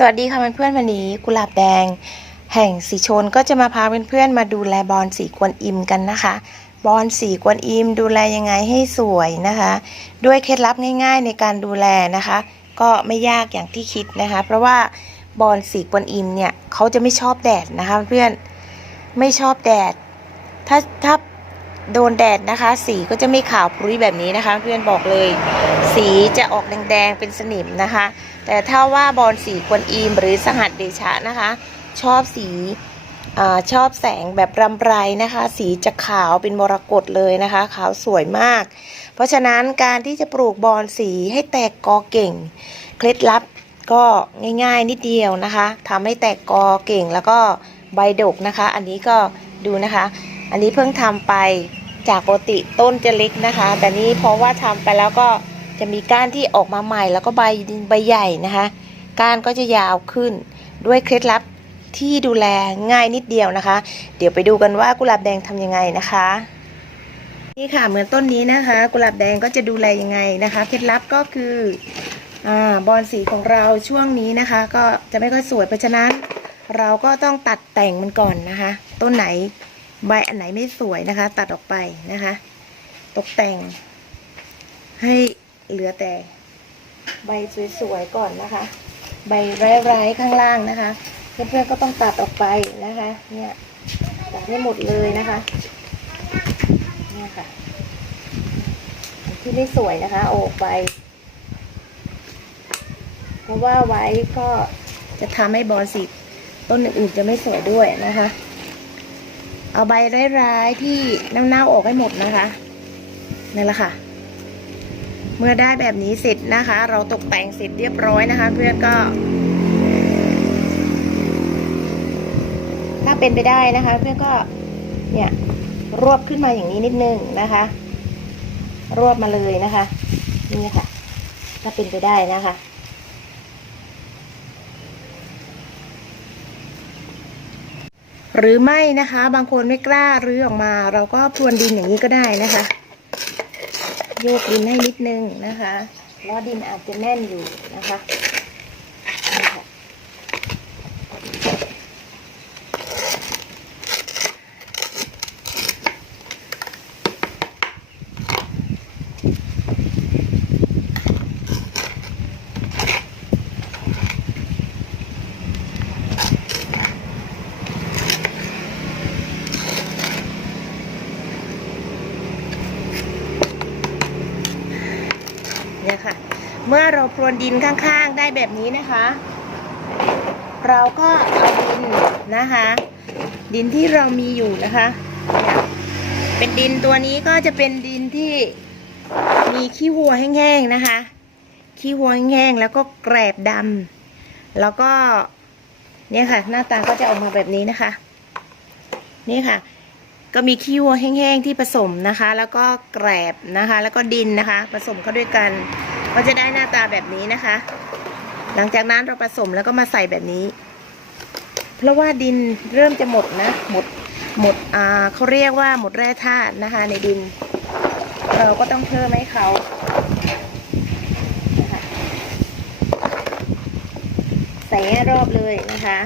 สวัสดีค่ะเพื่อนๆวันนี้กุหลาบแดง แห่งสีชนก็จะมาพาเพื่อนๆมาดูแลบอลสีกวนอิมกันนะคะ บอลสีกวนอิมดูแลยังไงให้สวยนะคะ ด้วยเคล็ดลับง่าย ๆ ในการดูแลนะคะ ก็ไม่ยากอย่างที่คิดนะคะ เพราะว่าบอลสีกวนอิมเนี่ยเขาจะไม่ชอบแดดนะคะ เพื่อนไม่ชอบแดด ถ้าถ้าโดนแดดนะคะ สีก็จะไม่ขาวพรุ้ยแบบนี้นะคะ เพื่อนบอกเลย สีจะออกแดงๆเป็นสนิมนะคะ แต่ถ้าว่าบอลสีกวนอิมหรือสหัสเดชะนะคะ ชอบสีอชอบแสงแบบรำไรนะคะ สีจะขาวเป็นมรกตเลยนะคะ ขาวสวยมาก เพราะฉะนั้นการที่จะปลูกบอลสีให้แตกกอเก่ง เคล็ดลับก็ง่ายๆนิดเดียวนะคะทำให้แตกกอเก่งแล้วก็ใบดกนะคะ อันนี้ก็ดูนะคะ อันนี้เพิ่งทำไปจากปกติต้นจะเล็กนะคะ แต่นี้เพราะว่าทำไปแล้วก็ จะมีก้านที่ออกมาใหม่แล้วก็ใบใบใหญ่นะคะ ก้านก็จะยาวขึ้นด้วยเคล็ดลับที่ดูแลง่ายนิดเดียวนะคะ เดี๋ยวไปดูกันว่ากุหลาบแดงทำยังไงนะคะ นี่ค่ะเหมือนต้นนี้นะคะ กุหลาบแดงก็จะดูแลยังไงนะคะเคล็ดลับก็คืออ่าบอลสีของเราช่วงนี้นะคะ ก็จะไม่ค่อยสวยเพราะฉะนั้น เราก็ต้องตัดแต่งมันก่อนนะคะ ต้นไหนใบอันไหนไม่สวยนะคะ ตัดออกไปนะคะ ตกแต่ง ให้ เหลือแต่ใบสวยๆก่อนนะคะ ใบร้ายๆข้างล่างนะคะ เพื่อนๆก็ต้องตัดออกไปนะคะ เนี่ยตัดให้หมดเลยนะคะเนี่ยค่ะ ที่ไม่สวยนะคะอออกไป เพราะว่าไว้ก็จะทำให้บอลสีต้นอื่นๆจะไม่สวยด้วยนะคะ เอาใบร้ายๆที่เน่าๆออกให้หมดนะคะนั่นแหละค่ะ เมื่อได้แบบนี้เสร็จนะคะ เราตกแต่งเสร็จเรียบร้อยนะคะ เพื่อนก็ ถ้าเป็นไปได้นะคะ เพื่อนก็เนี่ยรวบขึ้นมาอย่างนี้นิดนึงนะคะ รวบมาเลยนะคะ นี่ค่ะ ถ้าเป็นไปได้นะคะหรือไม่นะคะ บางคนไม่กล้ารื้อออกมา เราก็พรวนดินอย่างนี้ก็ได้นะคะ โยกดินให้นิดนึงนะคะเพราะดินอาจจะแน่นอยู่นะคะ เมื่อเราพรวนดินข้างๆ ได้แบบนี้นะคะ เราก็เอาดินนะคะ ดินที่เรามีอยู่นะคะเนี่ยเป็นดินตัวนี้ก็จะเป็นดินที่มีขี้วัวแห้งๆนะคะ ขี้วัวแห้งๆแล้วก็แกรบดำแล้วก็เนี่ยค่ะ หน้าตาก็จะออกมาแบบนี้นะคะ นี่ค่ะ ก็มีขี้วัวแห้งๆที่ผสมนะคะ แล้วก็แกรบนะคะ แล้วก็ดินนะคะ ผสมเข้าด้วยกัน ก็จะได้หน้าตาแบบนี้นะคะ หลังจากนั้นเราผสมแล้วก็มาใส่แบบนี้ เพราะว่าดินเริ่มจะหมดนะ หมดหมดอ่าเขาเรียกว่าหมดแร่ธาตุนะคะ ในดิน เราก็ต้องเพิ่มให้เขาใส่ให้รอบเลยนะคะ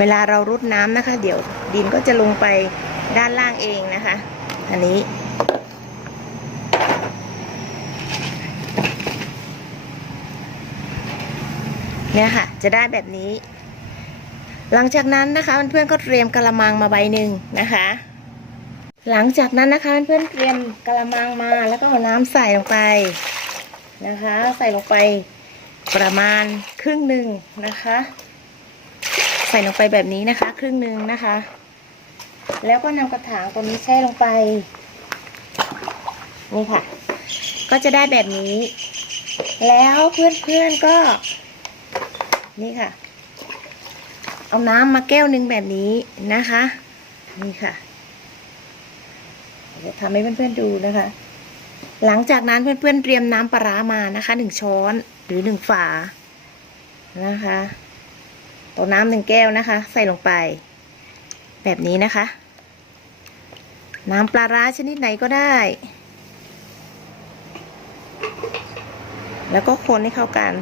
เวลาเรารดน้ำนะคะ เดี๋ยวดินก็จะลงไปด้านล่างเองนะคะ อันนี้ เนี่ยค่ะ จะได้แบบนี้ หลังจากนั้นนะคะเพื่อนๆก็เตรียมกระมังมาใบหนึ่งนะคะ หลังจากนั้นนะคะเพื่อนๆเตรียมกระมังมาแล้วก็เอาน้ำใส่ลงไปนะคะ ใส่ลงไปประมาณครึ่งหนึ่งนะคะ ใส่ลงไปแบบนี้นะคะ ครึ่งหนึ่งนะคะ แล้วก็นำกระถางตัวนี้แช่ลงไป นี่ค่ะ ก็จะได้แบบนี้ แล้วเพื่อนๆก็ นี่ค่ะ เอาน้ำมาแก้วหนึ่งแบบนี้นะคะ นี่ค่ะเดี๋ยวทำให้เพื่อนๆดูนะคะ หลังจากนั้นเพื่อนๆเตรียมน้ำปลาร้ามานะคะหนึ่งช้อนหรือหนึ่งฝานะคะ ตัวน้ำหนึ่งแก้วนะคะ ใส่ลงไป แบบนี้นะคะ น้ำปลาร้าชนิดไหนก็ได้ แล้วก็คนให้เข้ากัน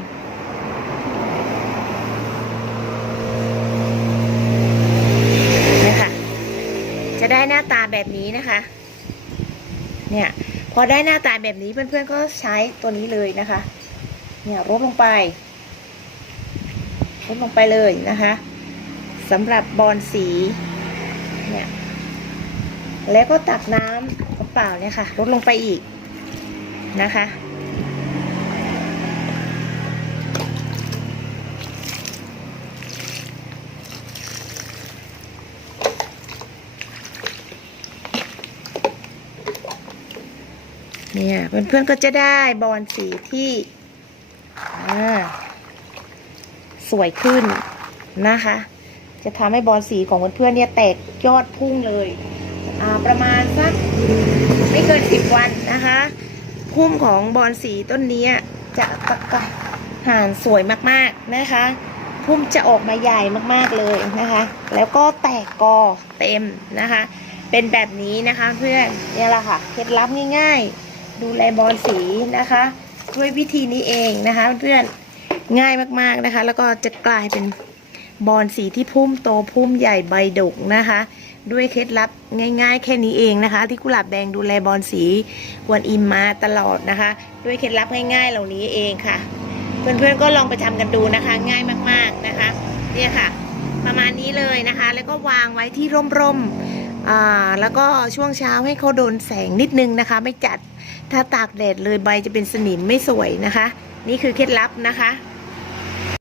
นี่ค่ะจะได้หน้าตาแบบนี้นะคะ เนี่ยพอได้หน้าตาแบบนี้เพื่อนๆก็ใช้ตัวนี้เลยนะคะ เนี่ยรดลงไป รดลงไปเลยนะคะสำหรับบอลสีเนี่ยแล้วก็ตักน้ำเปล่าเนี่ยค่ะลดลงไปอีกนะคะเนี่ยเพื่อนๆก็จะได้บอลสีที่อ่า สวยขึ้นนะคะ จะทำให้บอลสีของเพื่อนๆเนี่ยแตกยอดพุ่งเลยประมาณสักไม่เกินสิบวันนะคะพุ่มของบอลสีต้นนี้จะตะกะห่านสวยมากๆนะคะพุ่มจะออกมาใหญ่มากๆเลยนะคะ แล้วก็แตกกอเต็มนะคะ เป็นแบบนี้นะคะเพื่อนเนี่ยแหละค่ะเคล็ดลับง่าย ๆ ดูแลบอลสีนะคะ ด้วยวิธีนี้เองนะคะเพื่อน ง่ายมากๆนะคะ แล้วก็จะกลายเป็นบอลสีที่พุ่มโตพุ่มใหญ่ใบดกนะคะ ด้วยเคล็ดลับง่าย ๆ แค่นี้เองนะคะ ที่กุหลาบแดงดูแลบอลสีกวนอิมมาตลอดนะคะ ด้วยเคล็ดลับง่าย ๆ เหล่านี้เองค่ะ เพื่อนๆก็ลองไปทำกันดูนะคะ ง่ายมากๆนะคะเนี่ยค่ะ ประมาณนี้เลยนะคะ แล้วก็วางไว้ที่ร่มๆอ่าแล้วก็ช่วงเช้าให้เขาโดนแสงนิดนึงนะคะ ไม่จัดถ้าตากแดดเลยใบจะเป็นสนิมไม่สวยนะคะ นี่คือเคล็ดลับนะคะ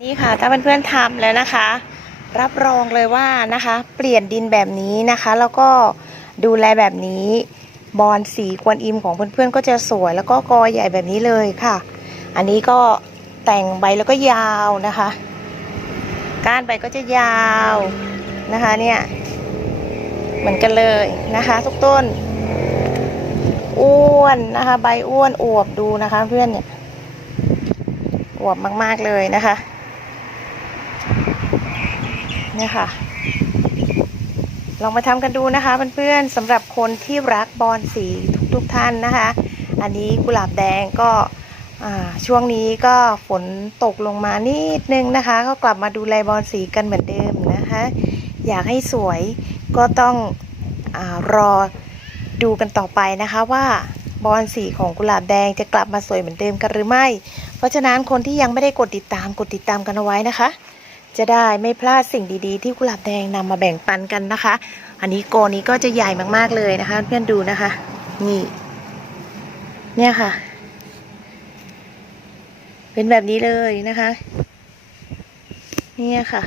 นี่ค่ะถ้าเพื่อนๆทำแล้วนะคะ รับรองเลยว่านะคะ เปลี่ยนดินแบบนี้นะคะ แล้วก็ดูแลแบบนี้บอลสีกวนอิมของเพื่อนๆก็จะสวยแล้วก็กอใหญ่แบบนี้เลยค่ะ อันนี้ก็แต่งใบแล้วก็ยาวนะคะ ก้านใบก็จะยาวนะคะเนี่ยเหมือนกันเลยนะคะ ทุกต้น อ้วนนะคะ ใบอ้วนอวบดูนะคะ เพื่อนเนี่ยอวบมากๆเลยนะคะ เนี่ยค่ะ ลองมาทำกันดูนะคะเพื่อนๆสำหรับคนที่รักบอลสีทุกๆท่านนะคะ อันนี้กุหลาบแดงก็ช่วงนี้ก็ฝนตกลงมานิดนึงนะคะ ก็กลับมาดูแลบอลสีกันเหมือนเดิมนะคะ อยากให้สวยก็ต้องอรอดูกันต่อไปนะคะว่าบอลสีของกุหลาบแดงจะกลับมาสวยเหมือนเดิมกันหรือไม่ เพราะฉะนั้นคนที่ยังไม่ได้กดติดตามกดติดตามกันเอาไว้นะคะ จะได้ไม่พลาดสิ่งดีๆ ที่กุหลาบแดงนำมาแบ่งปันกันนะคะ อันนี้โกนี้ก็จะใหญ่มากๆเลยนะคะ เพื่อนดูนะคะ นี่ เนี่ยค่ะ เป็นแบบนี้เลยนะคะ เนี่ยค่ะ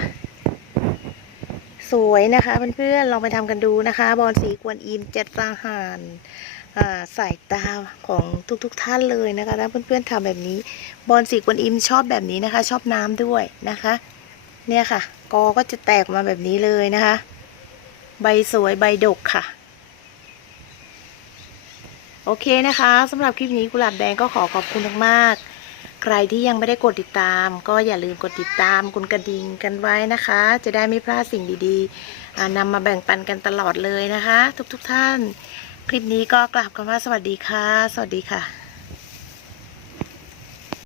สวยนะคะเพื่อนๆลองไปทำกันดูนะคะ บอลสีกวนอิมเจ็ดฟาหานอ่าสายตาของทุกๆทท่านเลยนะคะถ้าเพื่อนๆทำแบบนี้ บอลสีกวนอิมชอบแบบนี้นะคะ ชอบน้ำด้วยนะคะ เนี่ยค่ะ กอก็จะแตกมาแบบนี้เลยนะคะ ใบสวยใบดกค่ะ โอเคนะคะสำหรับคลิปนี้กุหลาบแดงก็ขอขอบคุณมากๆ ใครที่ยังไม่ได้กดติดตาม ก็อย่าลืมกดติดตามกดกระดิ่งกันไว้นะคะ จะได้ไม่พลาดสิ่งดีๆนำมาแบ่งปันกันตลอดเลยนะคะ ทุกๆทท่าน คลิปนี้ก็กราบคำว่าสวัสดีค่ะ สวัสดีค่ะ